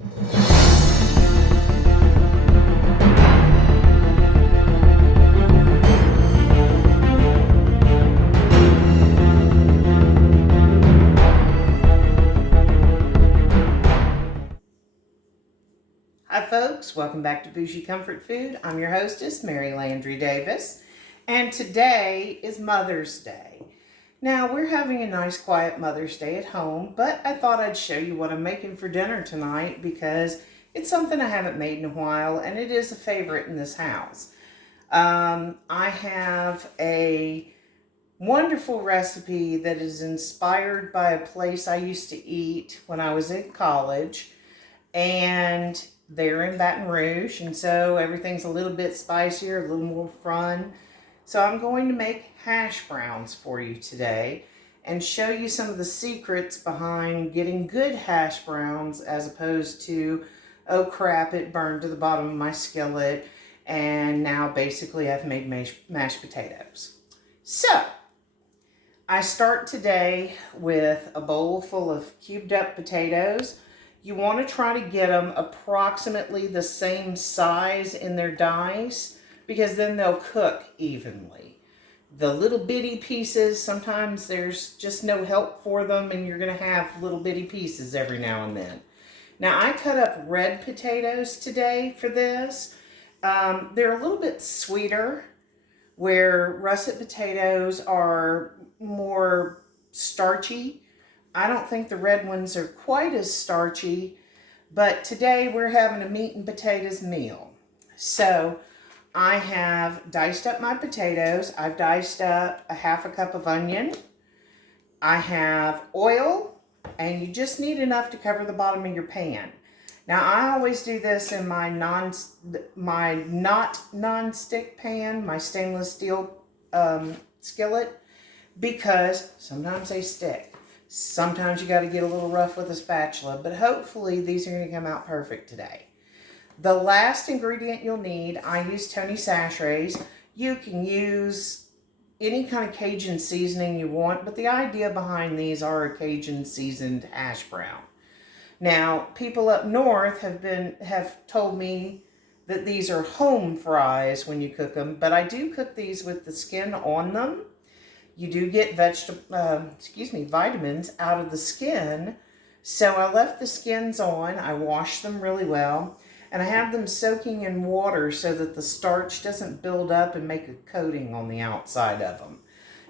Hi folks, welcome back to Bougie Comfort Food. I'm your hostess, Mary Landry Davis, and today is Mother's Day. Now, we're having a nice quiet Mother's Day at home, but I thought I'd show you what I'm making for dinner tonight because it's something I haven't made in a while, and it is a favorite in this house. I have a wonderful recipe that is inspired by a place I used to eat when I was in college, and they're in Baton Rouge, and so everything's a little bit spicier, a little more fun. So I'm going to make hash browns for you today and show you some of the secrets behind getting good hash browns as opposed to, oh crap, it burned to the bottom of my skillet and now basically I've made mashed potatoes. So I start today with a bowl full of cubed up potatoes. You want to try to get them approximately the same size in their dice because then they'll cook evenly. The little bitty pieces, sometimes there's just no help for them and you're going to have little bitty pieces every now and then. Now I cut up red potatoes today for this. They're a little bit sweeter, where russet potatoes are more starchy. I don't think the red ones are quite as starchy, but today we're having a meat and potatoes meal. So I have diced up my potatoes. I've diced up a half a cup of onion. I have oil, and you just need enough to cover the bottom of your pan. Now I always do this in my not non-stick pan, my stainless steel skillet, because sometimes they stick. Sometimes you got to get a little rough with a spatula, but hopefully these are going to come out perfect today. The last ingredient you'll need, I use Tony Cachere's. You can use any kind of Cajun seasoning you want, but the idea behind these are a Cajun seasoned hash brown. Now, people up north have told me that these are home fries when you cook them, but I do cook these with the skin on them. You do get vitamins out of the skin. So I left the skins on. I washed them really well. And I have them soaking in water so that the starch doesn't build up and make a coating on the outside of them.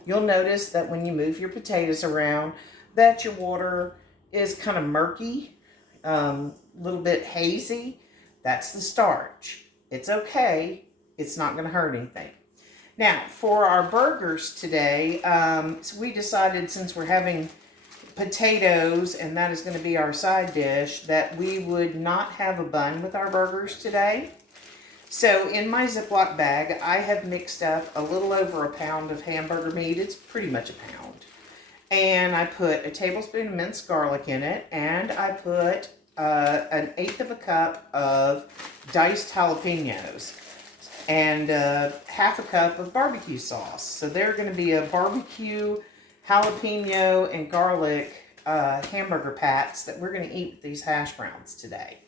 You'll notice that when you move your potatoes around, that your water is kind of murky, a little bit hazy. That's the starch. It's okay. It's not going to hurt anything. Now, for our burgers today, so we decided, since we're having potatoes and that is going to be our side dish, that we would not have a bun with our burgers today. So in my Ziploc bag, I have mixed up a little over a pound of hamburger meat. It's pretty much a pound. And I put a tablespoon of minced garlic in it, and I put 1/8 of a cup of diced jalapenos, and half a cup of barbecue sauce. So they're going to be a barbecue, jalapeno, and garlic hamburger pats that we're going to eat with these hash browns today.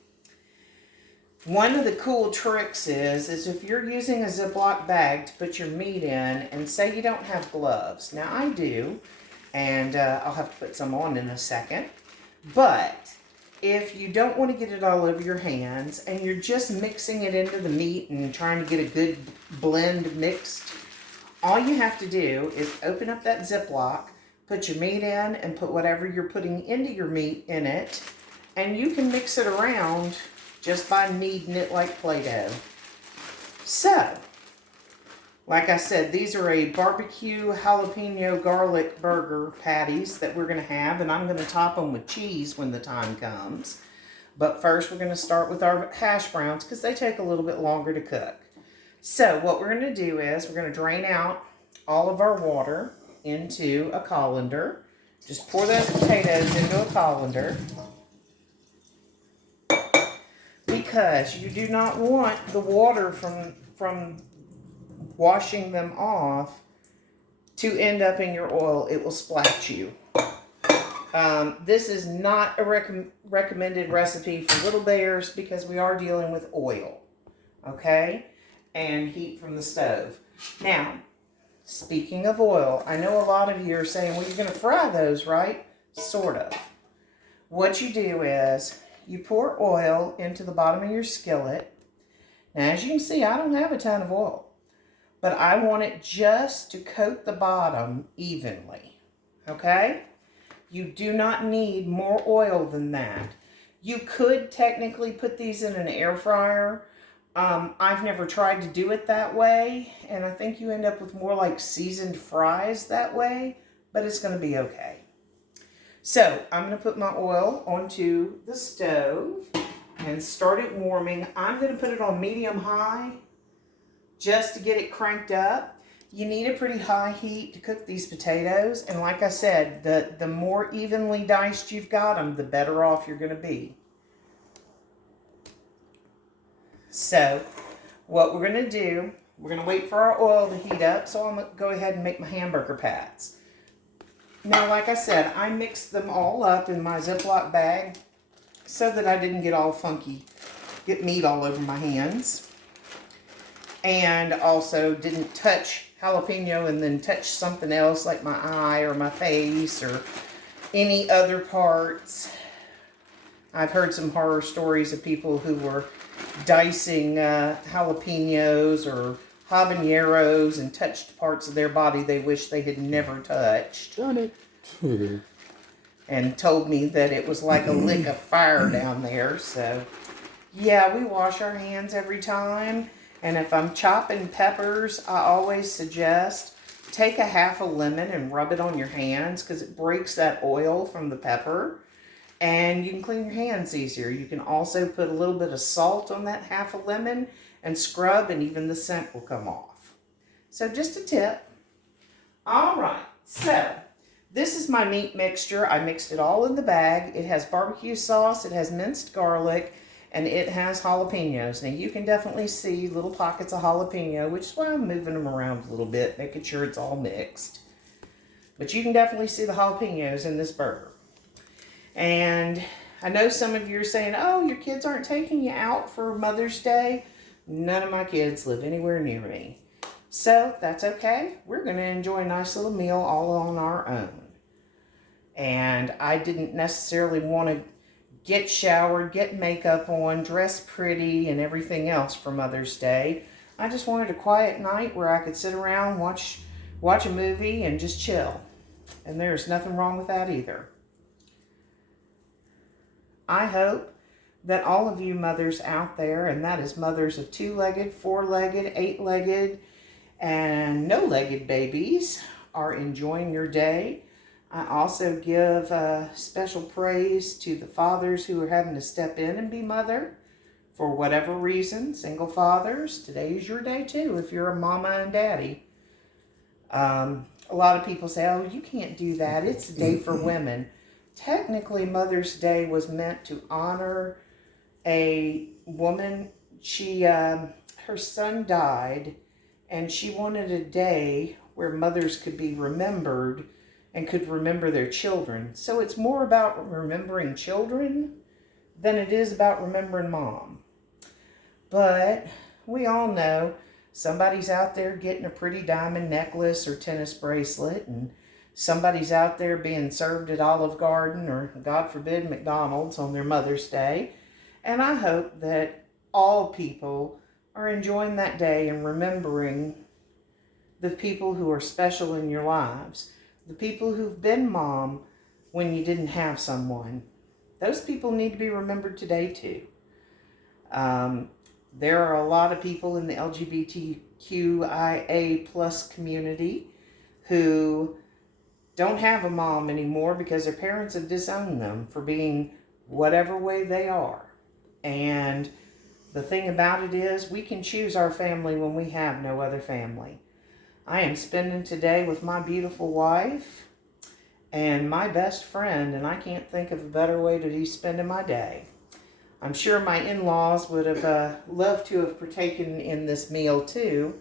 One of the cool tricks is if you're using a Ziploc bag to put your meat in, and say you don't have gloves. Now I do, and I'll have to put some on in a second. But if you don't want to get it all over your hands and you're just mixing it into the meat and trying to get a good blend mixed, all you have to do is open up that Ziploc, put your meat in, and put whatever you're putting into your meat in it, and you can mix it around just by kneading it like Play-Doh. So, like I said, these are a barbecue jalapeno garlic burger patties that we're going to have, and I'm going to top them with cheese when the time comes. But first we're going to start with our hash browns because they take a little bit longer to cook. So what we're going to do is we're going to drain out all of our water into a colander. Just pour those potatoes into a colander, because you do not want the water from washing them off to end up in your oil. It will splat you. This is not a recommended recipe for little bears because we are dealing with oil, okay, and heat from the stove. Now, speaking of oil, I know a lot of you are saying, well, you're going to fry those, right? Sort of. What you do is you pour oil into the bottom of your skillet. Now, as you can see, I don't have a ton of oil, but I want it just to coat the bottom evenly, okay? You do not need more oil than that. You could technically put these in an air fryer. I've never tried to do it that way, and I think you end up with more like seasoned fries that way, but it's going to be okay. So I'm going to put my oil onto the stove and start it warming. I'm going to put it on medium-high just to get it cranked up. You need a pretty high heat to cook these potatoes. And like I said, the more evenly diced you've got them, the better off you're going to be. So what we're going to do, we're going to wait for our oil to heat up. So I'm going to go ahead and make my hamburger pats. Now, like I said, I mixed them all up in my Ziploc bag so that I didn't get all funky, get meat all over my hands. And also didn't touch jalapeno and then touch something else like my eye or my face or any other parts. I've heard some horror stories of people who were dicing jalapenos or habaneros and touched parts of their body they wish they had never touched. Done it. And told me that it was like a lick of fire down there. So, yeah, we wash our hands every time. And if I'm chopping peppers, I always suggest take a half a lemon and rub it on your hands because it breaks that oil from the pepper. And you can clean your hands easier. You can also put a little bit of salt on that half a lemon and scrub, and even the scent will come off. So just a tip. All right, so this is my meat mixture. I mixed it all in the bag. It has barbecue sauce, it has minced garlic, and it has jalapenos. Now you can definitely see little pockets of jalapeno, which is why I'm moving them around a little bit, making sure it's all mixed. But you can definitely see the jalapenos in this burger. And I know some of you are saying, oh, your kids aren't taking you out for Mother's Day. None of my kids live anywhere near me. So that's okay. We're going to enjoy a nice little meal all on our own. And I didn't necessarily want to get showered, get makeup on, dress pretty, and everything else for Mother's Day. I just wanted a quiet night where I could sit around, watch a movie, and just chill. And there's nothing wrong with that either. I hope that all of you mothers out there, and that is mothers of 2-legged, 4-legged, 8-legged, and no-legged babies, are enjoying your day. I also give special praise to the fathers who are having to step in and be mother for whatever reason. Single fathers, today is your day too if you're a mama and daddy. A lot of people say, oh, you can't do that. It's a day for women. Technically, Mother's Day was meant to honor a woman. Her son died, and she wanted a day where mothers could be remembered and could remember their children. So it's more about remembering children than it is about remembering mom. But we all know somebody's out there getting a pretty diamond necklace or tennis bracelet, and somebody's out there being served at Olive Garden or, God forbid, McDonald's on their Mother's Day. And I hope that all people are enjoying that day and remembering the people who are special in your lives. The people who've been mom when you didn't have someone. Those people need to be remembered today too. There are a lot of people in the LGBTQIA plus community who don't have a mom anymore because their parents have disowned them for being whatever way they are. And the thing about it is, we can choose our family when we have no other family. I am spending today with my beautiful wife and my best friend, and I can't think of a better way to be spending my day. I'm sure my in-laws would have loved to have partaken in this meal too,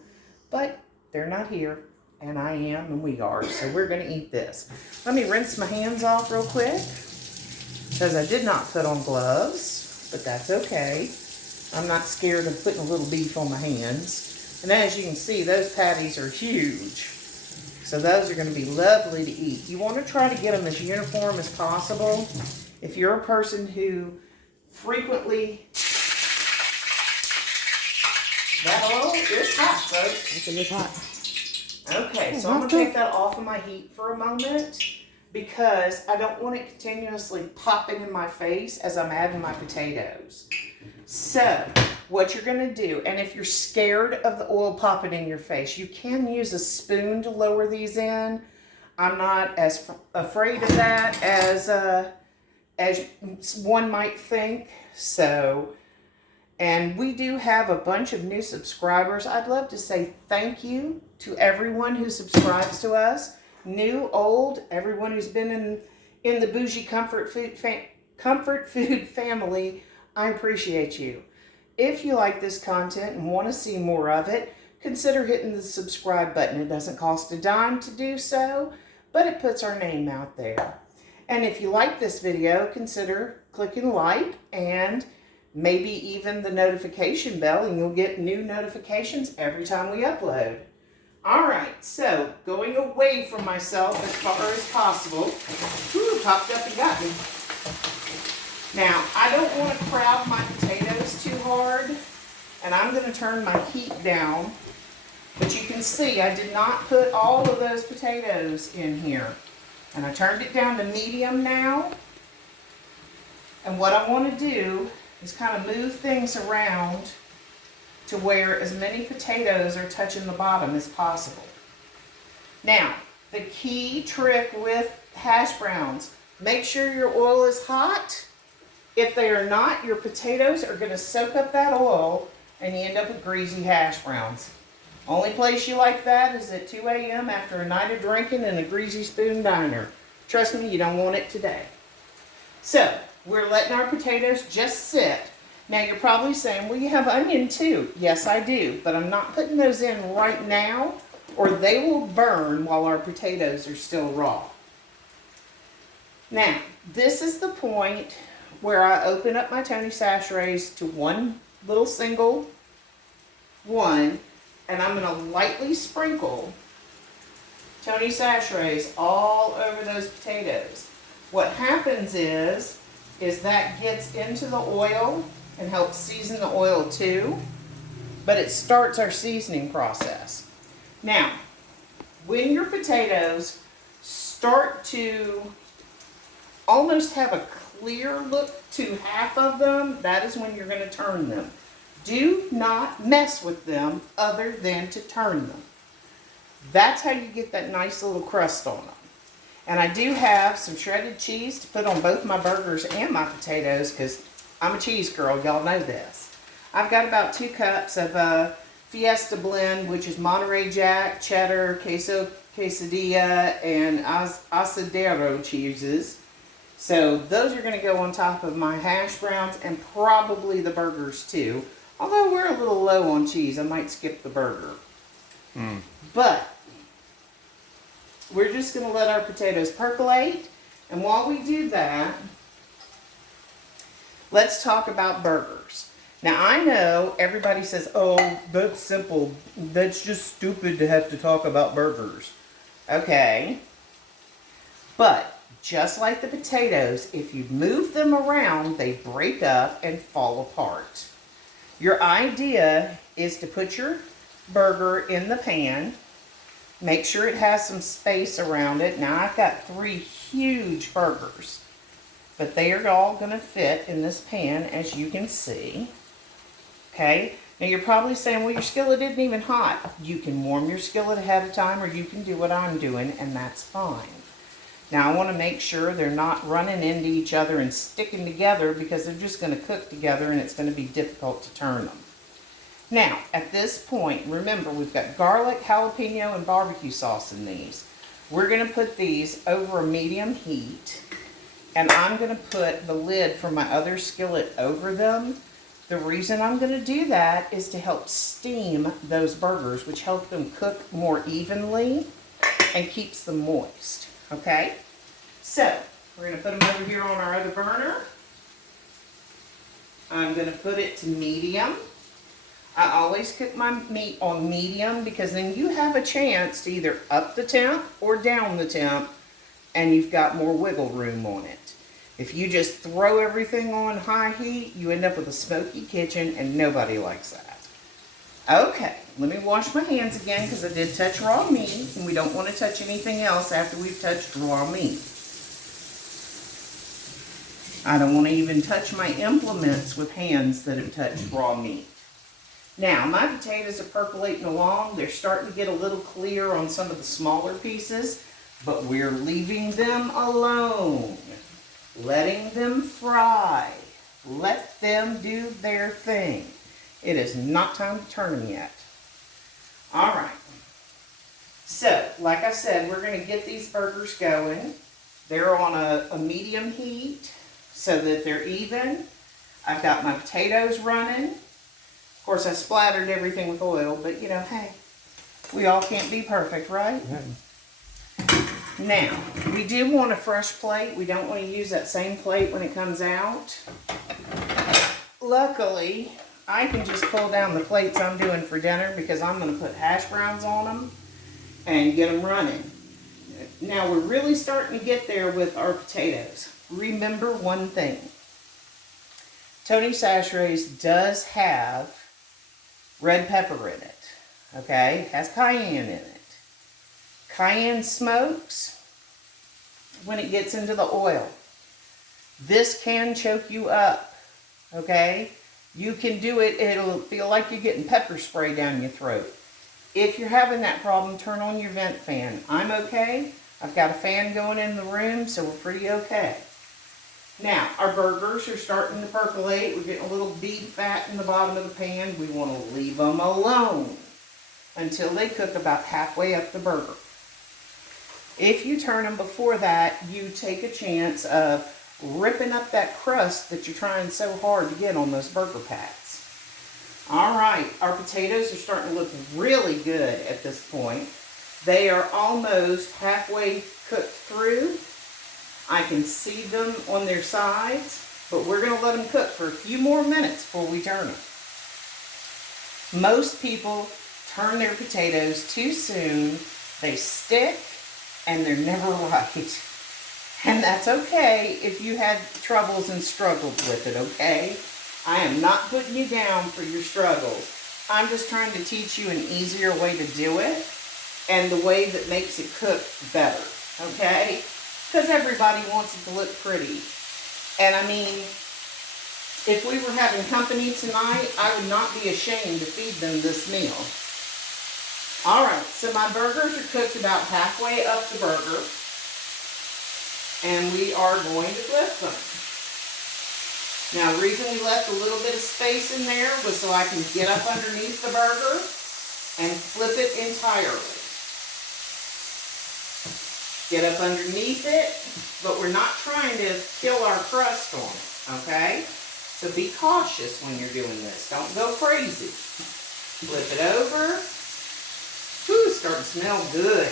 but they're not here. and I am, and we are. So we're going to eat this. Let me rinse my hands off real quick, because I did not put on gloves, but that's okay. I'm not scared of putting a little beef on my hands. And as you can see, those patties are huge. So those are going to be lovely to eat. You want to try to get them as uniform as possible. If you're a person who frequently... That oil is hot, folks. It is hot. Okay, so I'm going to take that off of my heat for a moment because I don't want it continuously popping in my face as I'm adding my potatoes. So, what you're going to do, and if you're scared of the oil popping in your face, you can use a spoon to lower these in. I'm not as afraid of that as one might think. So, and we do have a bunch of new subscribers. I'd love to say thank you to everyone who subscribes to us. New, old, everyone who's been in the bougie comfort food family. I appreciate you. If you like this content and want to see more of it, consider hitting the subscribe button. It doesn't cost a dime to do so, but it puts our name out there. And if you like this video, consider clicking like and maybe even the notification bell, and you'll get new notifications every time we upload. All right, so going away from myself as far as possible. Whew, popped up and got me. Now, I don't want to crowd my potatoes too hard, and I'm going to turn my heat down. But you can see I did not put all of those potatoes in here. And I turned it down to medium now. And what I want to do is kind of move things around to where as many potatoes are touching the bottom as possible. Now, the key trick with hash browns, make sure your oil is hot. If they are not, your potatoes are going to soak up that oil and you end up with greasy hash browns. Only place you like that is at 2 a.m. after a night of drinking in a greasy spoon diner. Trust me, you don't want it today. So, we're letting our potatoes just sit. Now, you're probably saying, well, you have onion too. Yes, I do, but I'm not putting those in right now or they will burn while our potatoes are still raw. Now, this is the point where I open up my Tony Cacheres to one little single one, and I'm going to lightly sprinkle Tony Cacheres all over those potatoes. What happens is that gets into the oil and helps season the oil too, but it starts our seasoning process. Now, when your potatoes start to almost have a clear look to half of them, that is when you're going to turn them. Do not mess with them other than to turn them. That's how you get that nice little crust on them. And I do have some shredded cheese to put on both my burgers and my potatoes because I'm a cheese girl, y'all know this. I've got about 2 cups of Fiesta blend, which is Monterey Jack, cheddar, queso quesadilla, and asadero cheeses. So those are going to go on top of my hash browns and probably the burgers too. Although we're a little low on cheese, I might skip the burger. But we're just going to let our potatoes percolate. And while we do that, let's talk about burgers. Now, I know everybody says, oh, that's simple. That's just stupid to have to talk about burgers. Okay. But just like the potatoes, if you move them around, they break up and fall apart. Your idea is to put your burger in the pan. Make sure it has some space around it. Now, I've got 3 huge burgers, but they are all going to fit in this pan, as you can see. Okay? Now, you're probably saying, well, your skillet isn't even hot. You can warm your skillet ahead of time, or you can do what I'm doing, and that's fine. Now, I want to make sure they're not running into each other and sticking together because they're just going to cook together and it's going to be difficult to turn them. Now, at this point, remember, we've got garlic, jalapeno, and barbecue sauce in these. We're going to put these over a medium heat, and I'm going to put the lid from my other skillet over them The reason I'm going to do that is to help steam those burgers, which help them cook more evenly and keeps them moist. Okay? So, we're going to put them over here on our other burner. I'm going to put it to medium. I always cook my meat on medium because then you have a chance to either up the temp or down the temp, and you've got more wiggle room on it. If you just throw everything on high heat, you end up with a smoky kitchen, and nobody likes that. Okay, let me wash my hands again because I did touch raw meat, and we don't want to touch anything else after we've touched raw meat. I don't want to even touch my implements with hands that have touched raw meat. Now, my potatoes are percolating along. They're starting to get a little clear on some of the smaller pieces, but we're leaving them alone. Letting them fry. Let them do their thing. It is not time to turn them yet. All right. So, like I said, we're going to get these burgers going. They're on a medium heat so that they're even. I've got my potatoes running. Of course, I splattered everything with oil, but you know, hey, we all can't be perfect, right? Now, we do want a fresh plate. We don't want to use that same plate when it comes out. Luckily, I can just pull down the plates I'm doing for dinner because I'm going to put hash browns on them and get them running. Now, we're really starting to get there with our potatoes. Remember one thing. Tony Cachere's does have red pepper in it. Okay? It has cayenne in it. Cayenne smokes when it gets into the oil. This can choke you up, okay? You can do it, it'll feel like you're getting pepper spray down your throat. If you're having that problem, turn on your vent fan. I'm okay. I've got a fan going in the room, so we're pretty okay. Now, our burgers are starting to percolate. We're getting a little beef fat in the bottom of the pan. We want to leave them alone until they cook about halfway up the burger. If you turn them before that, you take a chance of ripping up that crust that you're trying so hard to get on those burger pats. All right, our potatoes are starting to look really good at this point. They are almost halfway cooked through. I can see them on their sides, but we're going to let them cook for a few more minutes before we turn them. Most people turn their potatoes too soon. They stick, and they're never right. And that's okay if you had troubles and struggled with it, okay? I am not putting you down for your struggles. I'm just trying to teach you an easier way to do it and the way that makes it cook better, okay? Because everybody wants it to look pretty. And I mean, if we were having company tonight, I would not be ashamed to feed them this meal. All right, so my burgers are cooked about halfway up the burger, and we are going to flip them. Now, the reason we left a little bit of space in there was so I can get up underneath the burger and flip it entirely. Get up underneath it, but we're not trying to kill our crust on it, okay? So be cautious when you're doing this. Don't go crazy. Flip it over. Whew, starting to smell good.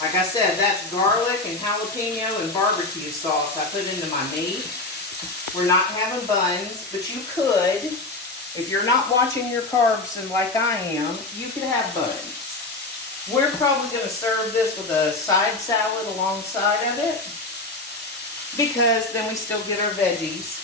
Like I said, that's garlic and jalapeno and barbecue sauce I put into my meat. We're not having buns, but you could. If you're not watching your carbs and like I am, you could have buns. We're probably going to serve this with a side salad alongside of it, because then we still get our veggies.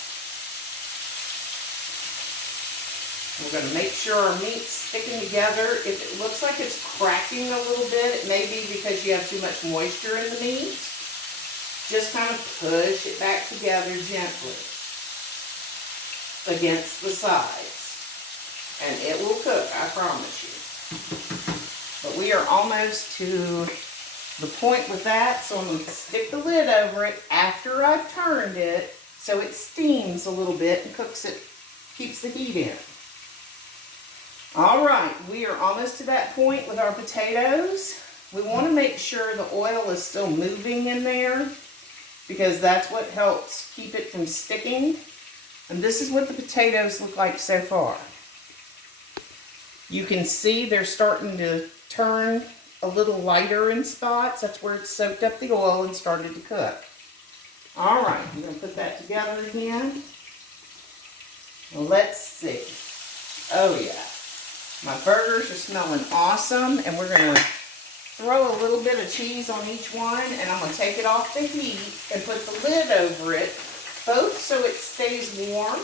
We're going to make sure our meat's sticking together. If it looks like it's cracking a little bit, it may be because you have too much moisture in the meat. Just kind of push it back together gently against the sides. And it will cook, I promise you. But we are almost to the point with that, so I'm going to stick the lid over it after I've turned it so it steams a little bit and cooks it, keeps the heat in. All right, we are almost to that point with our potatoes. We want to make sure the oil is still moving in there because that's what helps keep it from sticking. And this is what the potatoes look like so far. You can see they're starting to turn a little lighter in spots. That's where it's soaked up the oil and started to cook. All right, I'm going to put that together again. Let's see. Oh yeah, my burgers are smelling awesome, and we're going to throw a little bit of cheese on each one, and I'm going to take it off the heat and put the lid over it, both so it stays warm,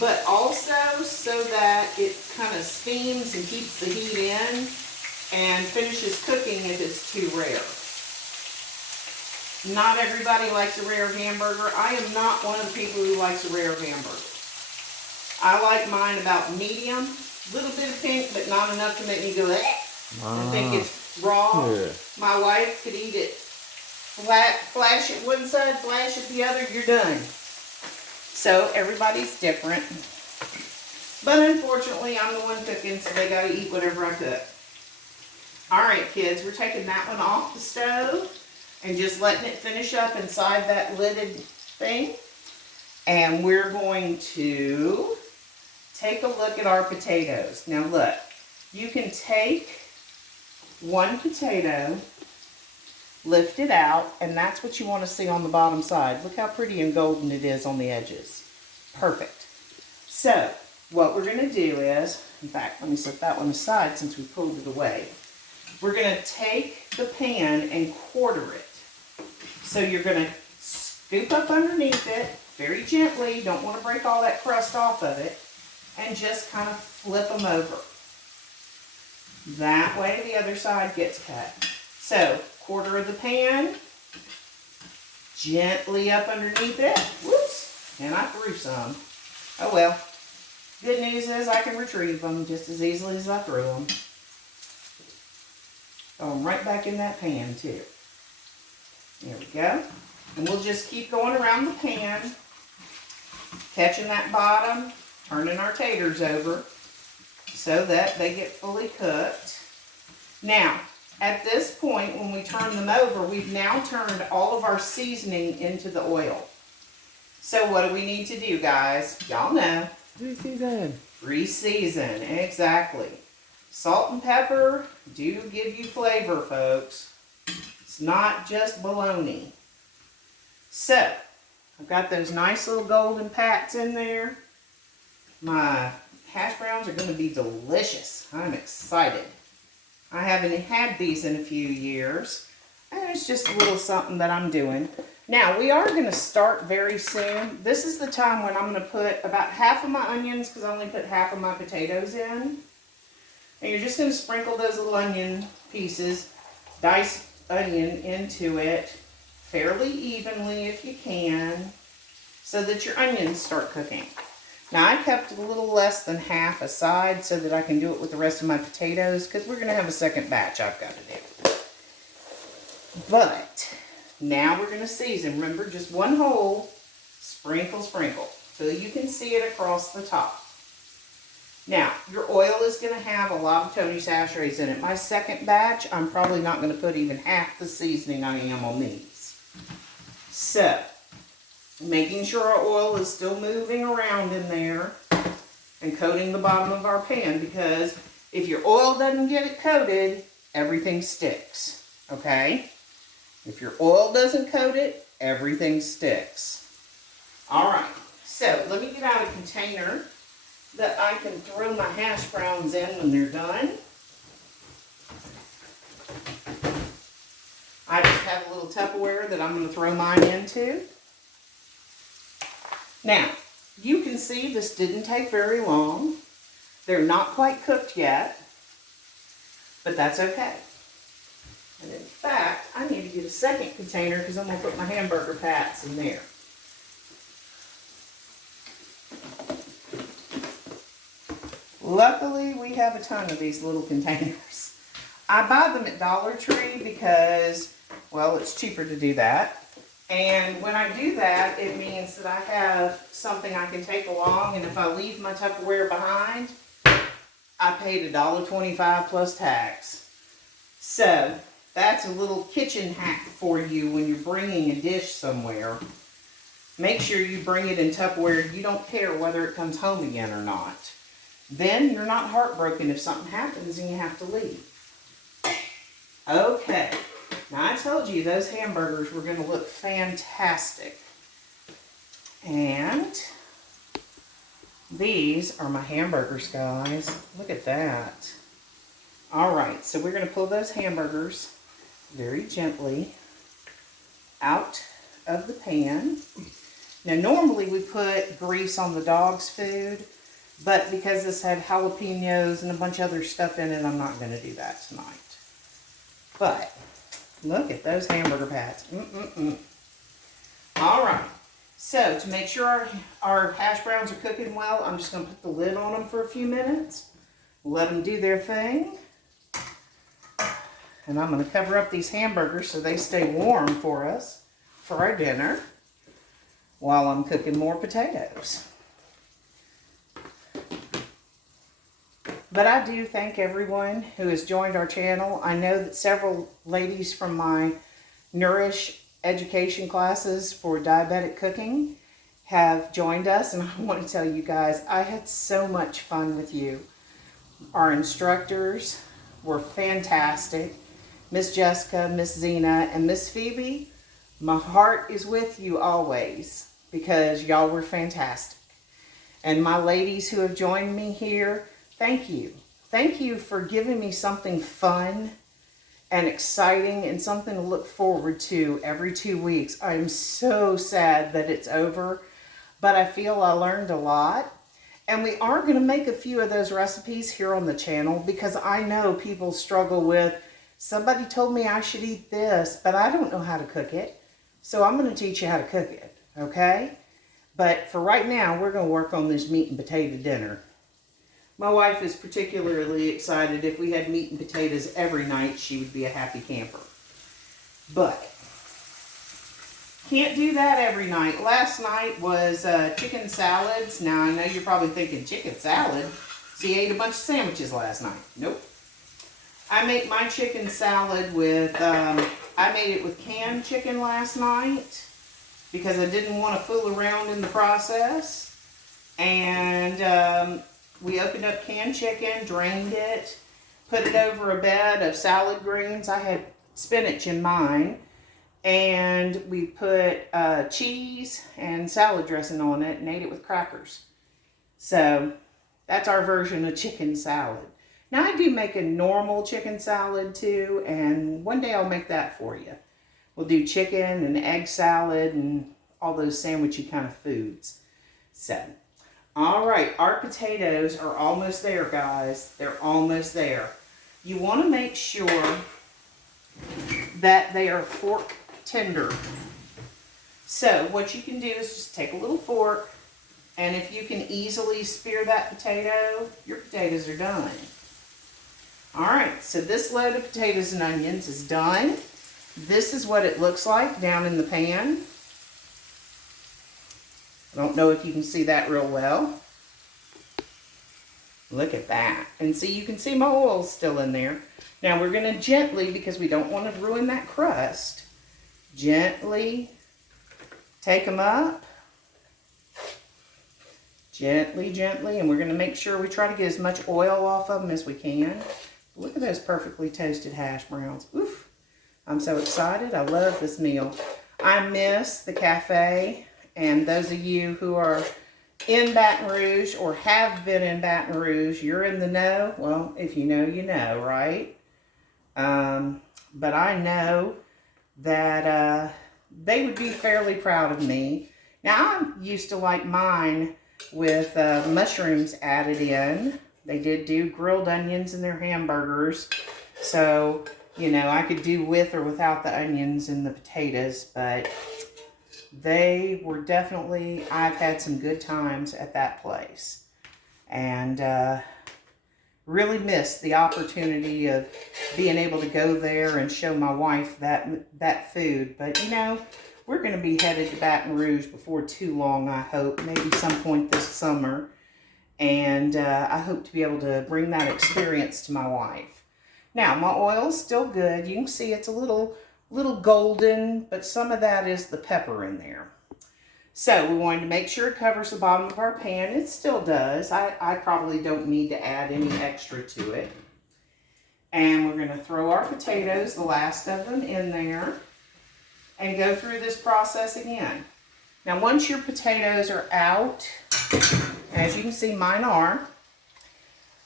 but also so that it kind of steams and keeps the heat in and finishes cooking if it's too rare. Not everybody likes a rare hamburger. I am not one of the people who likes a rare hamburger. I like mine about medium, a little bit of pink, but not enough to make me go, eh, and think it's raw. Yeah. My wife could eat it flash it one side, flash it the other, you're done. So everybody's different. But unfortunately, I'm the one cooking, so they gotta eat whatever I cook. All right, kids, we're taking that one off the stove and just letting it finish up inside that lidded thing. And we're going to take a look at our potatoes. Now look, you can take one potato, lift it out, and that's what you want to see on the bottom side. Look how pretty and golden it is on the edges. Perfect. So what we're going to do is, in fact, let me set that one aside since we pulled it away. We're going to take the pan and quarter it. So you're going to scoop up underneath it very gently. Don't want to break all that crust off of it. And just kind of flip them over. That way the other side gets cut. So, quarter of the pan, gently up underneath it. Whoops, and I threw some. Oh well. Good news is I can retrieve them just as easily as I threw them. Throw them right back in that pan too. There we go. And we'll just keep going around the pan, catching that bottom, turning our taters over so that they get fully cooked. Now, at this point, when we turn them over, we've now turned all of our seasoning into the oil. So what do we need to do, guys? Y'all know. Reseason. Reseason, exactly. Salt and pepper do give you flavor, folks. It's not just bologna. So, I've got those nice little golden pats in there. My hash browns are going to be delicious. I'm excited. I haven't had these in a few years, and it's just a little something that I'm doing. Now, we are going to start very soon. This is the time when I'm going to put about half of my onions, because I only put half of my potatoes in. And you're just going to sprinkle those little onion pieces, diced onion, into it fairly evenly if you can, so that your onions start cooking. Now, I kept a little less than half aside so that I can do it with the rest of my potatoes, because we're going to have a second batch I've got to do. But now we're going to season. Remember, just one hole, sprinkle, sprinkle, till you can see it across the top. Now, your oil is going to have a lot of Tony's Cacheres in it. My second batch, I'm probably not going to put even half the seasoning I am on these. So, making sure our oil is still moving around in there and coating the bottom of our pan, because if your oil doesn't get it coated, everything sticks, okay? If your oil doesn't coat it, everything sticks. All right, so let me get out a container that I can throw my hash browns in when they're done. I just have a little Tupperware that I'm going to throw mine into. Now, you can see this didn't take very long. They're not quite cooked yet, but that's okay. And in fact, I need to get a second container because I'm going to put my hamburger pats in there. Luckily, we have a ton of these little containers. I buy them at Dollar Tree because, well, it's cheaper to do that. And when I do that, it means that I have something I can take along, and if I leave my Tupperware behind, I paid $1.25 plus tax. So, that's a little kitchen hack for you when you're bringing a dish somewhere. Make sure you bring it in Tupperware. You don't care whether it comes home again or not. Then you're not heartbroken if something happens and you have to leave. Okay. Now I told you those hamburgers were going to look fantastic. And these are my hamburgers, guys. Look at that. All right, so we're going to pull those hamburgers very gently out of the pan. Now, normally we put grease on the dog's food, but because this had jalapenos and a bunch of other stuff in it, I'm not going to do that tonight. But look at those hamburger patties. All right. So to make sure our hash browns are cooking well, I'm just going to put the lid on them for a few minutes. Let them do their thing. And I'm going to cover up these hamburgers so they stay warm for us for our dinner while I'm cooking more potatoes. But I do thank everyone who has joined our channel. I know that several ladies from my Nourish education classes for diabetic cooking have joined us, and I want to tell you guys, I had so much fun with you. Our instructors were fantastic. Miss Jessica, Miss Zena, and Miss Phoebe, my heart is with you always because y'all were fantastic. And my ladies who have joined me here, thank you. Thank you for giving me something fun and exciting and something to look forward to every 2 weeks. I'm so sad that it's over, but I feel I learned a lot. And we are going to make a few of those recipes here on the channel because I know people struggle with, somebody told me I should eat this, but I don't know how to cook it. So I'm going to teach you how to cook it, okay? But for right now, we're going to work on this meat and potato dinner. My wife is particularly excited. If we had meat and potatoes every night, she would be a happy camper. But can't do that every night. Last night was chicken salads. Now, I know you're probably thinking, chicken salad? So you ate a bunch of sandwiches last night. Nope. I make my chicken salad with, I made it with canned chicken last night because I didn't want to fool around in the process. And we opened up canned chicken, drained it, put it over a bed of salad greens. I had spinach in mine. And we put cheese and salad dressing on it and ate it with crackers. So that's our version of chicken salad. Now I do make a normal chicken salad too, and one day I'll make that for you. We'll do chicken and egg salad and all those sandwichy kind of foods. So, all right, our potatoes are almost there, guys. They're almost there. You want to make sure that they are fork tender. So what you can do is just take a little fork, and if you can easily spear that potato, your potatoes are done. All right, so this load of potatoes and onions is done. This is what it looks like down in the pan. I don't know if you can see that real well. Look at that. And see, you can see my oil's still in there. Now we're going to gently, because we don't want to ruin that crust, gently take them up. Gently, gently. And we're going to make sure we try to get as much oil off of them as we can. Look at those perfectly toasted hash browns. Oof. I'm so excited. I love this meal. I miss the cafe. And those of you who are in Baton Rouge or have been in Baton Rouge, you're in the know. Well, if you know, you know, right? But I know that they would be fairly proud of me. Now, I'm used to like mine with mushrooms added in. They did do grilled onions in their hamburgers. So, you know, I could do with or without the onions and the potatoes, but they were definitely, I've had some good times at that place. And really missed the opportunity of being able to go there and show my wife that food. But, you know, we're going to be headed to Baton Rouge before too long, I hope. Maybe some point this summer. And I hope to be able to bring that experience to my wife. Now, my oil's still good. You can see it's a little golden, but some of that is the pepper in there. So we wanted to make sure it covers the bottom of our pan. It still does. I probably don't need to add any extra to it. And we're going to throw our potatoes, the last of them, in there and go through this process again. Now once your potatoes are out, as you can see mine are,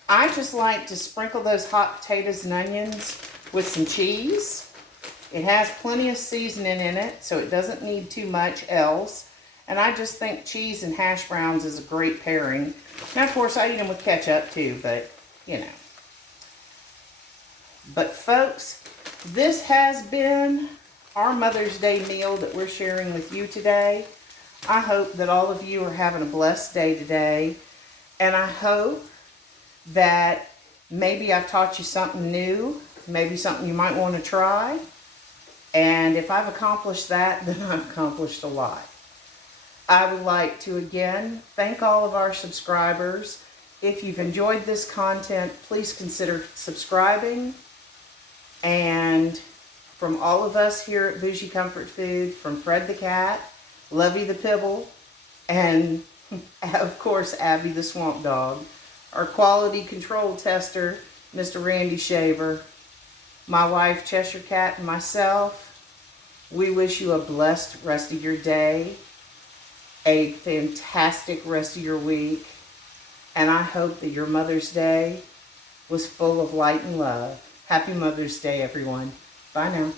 I just like to sprinkle those hot potatoes and onions with some cheese. It has plenty of seasoning in it, so it doesn't need too much else. And I just think cheese and hash browns is a great pairing. Now, of course, I eat them with ketchup too, but, you know. But, folks, this has been our Mother's Day meal that we're sharing with you today. I hope that all of you are having a blessed day today. And I hope that maybe I've taught you something new, maybe something you might want to try. And if I've accomplished that, then I've accomplished a lot. I would like to again thank all of our subscribers. If you've enjoyed this content, please consider subscribing. And from all of us here at Bougie Comfort Food, from Fred the Cat, Lovey the Pibble, and of course Abby the Swamp Dog, our quality control tester, Mr. Randy Shaver, my wife Cheshire Cat, and myself, we wish you a blessed rest of your day, a fantastic rest of your week, and I hope that your Mother's Day was full of light and love. Happy Mother's Day, everyone. Bye now.